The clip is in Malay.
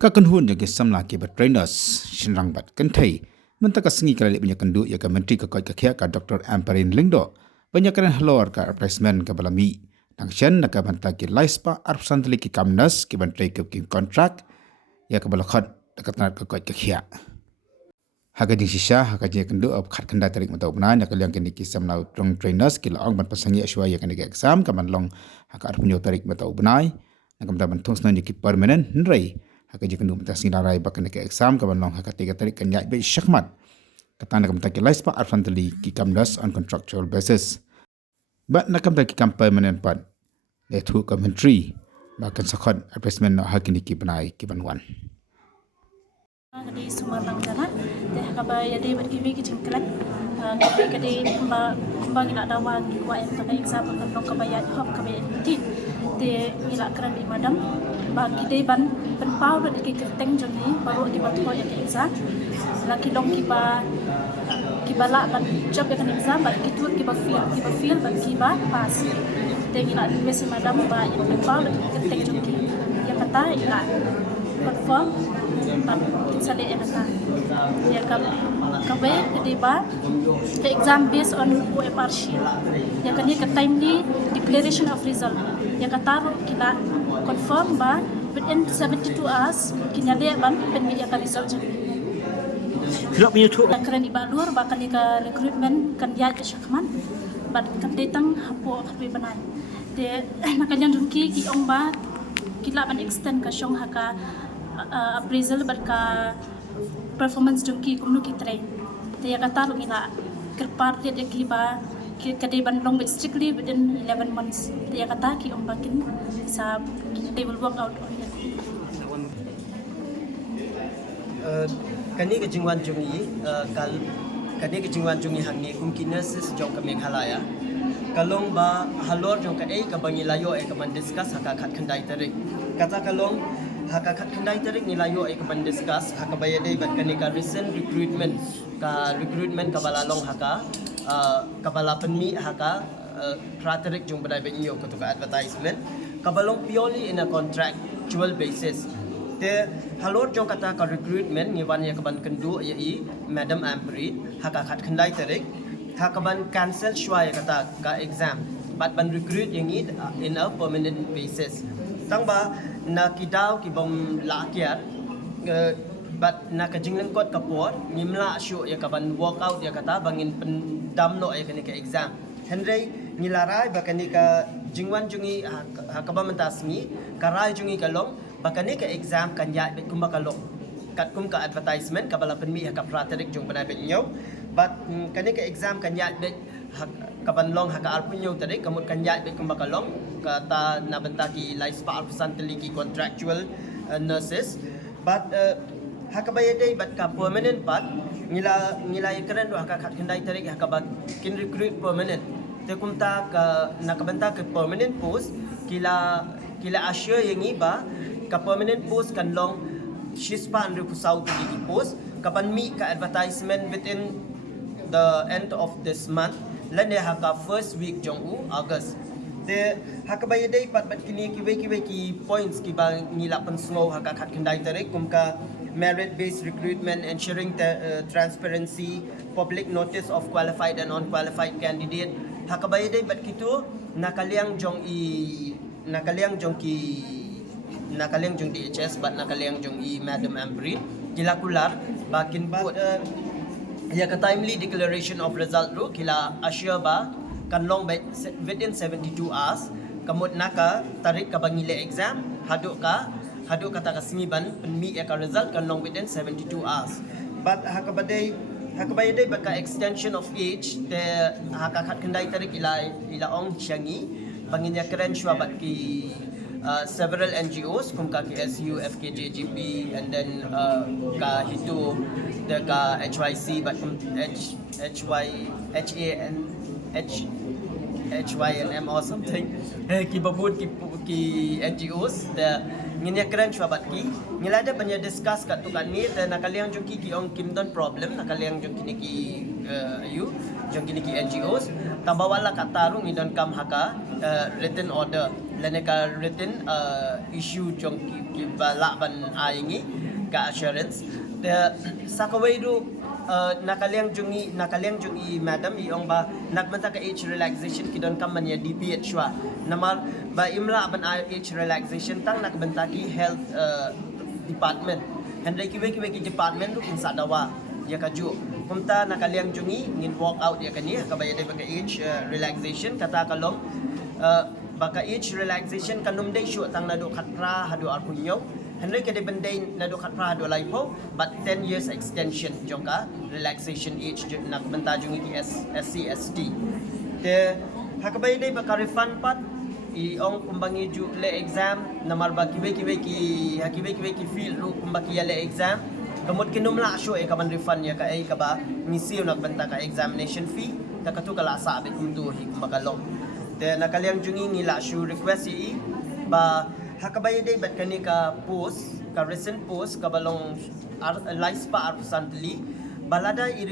Kakan hun yang kesamla ke trainers shinrang bat kentai mentaka sengi kala banyak kendu ya ka menteri ka koi ka khia ka Dr. Amperin Lingdo banyak kan halor ka replacement ka balami nangshan naka banta ke laispa arpsantli ki kamnas ke menteri ke kontrak ya ka balakhat dekat ka koi ka khia haga ding sisa haga je kendu ab khat kanda tarik mata upna ya kaliang kini ki samla trong trainers ki laong ban pasangi aswa ya kan ke exam ka man long haga arpunyo tarik mata upnai nakam ta ban thos na ni ki permanent nrai haka je kendu mata singa rai bakan ke exam ka banong haka tiga tarik kan ya be syakmat katana kam ta ke laispa arfantli ki kamdas on contractual basis ba nakam ta ki kam permanent pat le thu commentary bakan sakhat replacement no hakini ki banai ki banwan kadi sumalang jalan teh kaba ya de berkibi ki cingklat kadi kembang ila dawa ki kwa em kaba exam kan long kaba ya hop kaba ti te ila kran di madam bagi de ban pau de ki keteng joni baru di batu ya ki exam laki long ki la ban job ya kan exam ba ki tur ki ba feel ban ki ba pas te ila mesi madam ba ya pau de ki keteng joni ya kata ila perform but sale ya kata ya kabe ketiba the exam based on OMR sheet ya kan ke timely declaration of result ya kata kita confirm ba within 72 hours kinyale ban pen ya ka result Kelak punya tu. Keren ibalur bahkan ke recruitment kan dia ke syakman but kan datang hapo hapi banai de nakanya dunki ki ong ba kila ban extend ka syong haka appraisal berka performance jungki kumnu ki train dia kata lu ngila kerpar dia kiba kade ban long strictly within 11 months dia kata ki om bakin sa they will work out on it Kani ke jingwan jungi kani ke jingwan jungi hangi kumkinesis jong ka Meghalaya kalong ba halor jong ka ka bangi layo ka man discuss haka khat khandai tarik kata kalong haka khat khandai tarik ni layo ka man discuss haka bayade bat kani ka recent recruitment ka balalong haka kabala penmi haka pratarik jong badai benyo ko to ka advertisement kabalong purely in a contractual basis te halor jong kata ka recruitment ni wan ya kaban kendu ya i Madam Amperin haka khat khandai tarik hakaban cancel shwa ya kata ka exam but ban recruit yang in a permanent basis tang ba na kidaw ki bom la kiat but na ka jingleng kot kapot nimla shu ya kaban walk out ya kata bangin pendam no ya kani ka exam henry nilarai bakani ka jingwan jungi hakaba mentasmi karai jungi kalong bakani ka exam kan ya bet kumba kalong kat kum ka advertisement kabala penmi ka pratarik jung banai bet nyaw but kani ka exam kan ya bet kaban long haka arpunyo tarik kamut kan ya bet kumba kalong kata na benta ki laispa alpusan teliki contractual nurses but haka bayade bat ka permanent part nila keren do haka khat kendai tarik haka ba kin recruit permanent te kumta ka nakabenta ke permanent post kila assure yang iba ka permanent post kan long shispa andru kusau di post kapan mi ka advertisement within the end of this month lane haka first week jong August te haka bayade pat kini ki points ki ba ngila pensngo haka khat kendai tarik kumka merit based recruitment ensuring transparency public notice of qualified and unqualified candidate haka bayade bat kitu nakaliang jong DHS bat nakaliang jong i Madam Amperin kilakular bakin put ya ka timely declaration of result ru kila assure ba kan long within 72 hours kamut naka tarik ka bangile exam hadu kata ka simiban penmi ya ka result kan long within 72 hours but hakabayade baka extension of age te haka khat kendai tarik ila ong changi banginya keren syuabat ki several NGOs kum ka KSU FKJGP and then ka hitu the ka HYC but HYNM or something ki babut ki NGOs the nginya keren syuabat ki ngilada banyak discuss kat tu kan ni te nakaliang jong ki ong kimdon problem nakaliang jong kini ki you jong kini ki NGOs tabawala ka tarung idon kam haka written order leneka written issue jong ki bala ban aingi ka assurance the sakaway do nakaliang jungi madam iong ba nagbanta ka age relaxation kidon kam man ya DPH wa namal ba imla ban age relaxation tang nakbanta ki health department handai kiwe ki department lu kinsa dawa ya kaju kumta nakaliang jungi ngin walk out ya kani kabaya dai baka age relaxation kata kalom baka age relaxation kanum dai syu tang nado khatra hadu arpunyo handai ka dai bandai nado khatra hadu laipo but 10 years extension jongka relaxation age nakbanta jungi ki SC ST te hakabay dai baka refund pat iong kumbangi ju le exam namar ba kiwe ki feel ru kumbaki ya le exam kamot kinumla syo kaman refund ya ka ay ka ba misiyo nagbanta ka examination fee takatu kala sabi kumdu hi kumakalong te nakaliang jungi ngila syo request i ba hakabay dai bat kani ka post ka recent post kabalong life pa arpsantli balada i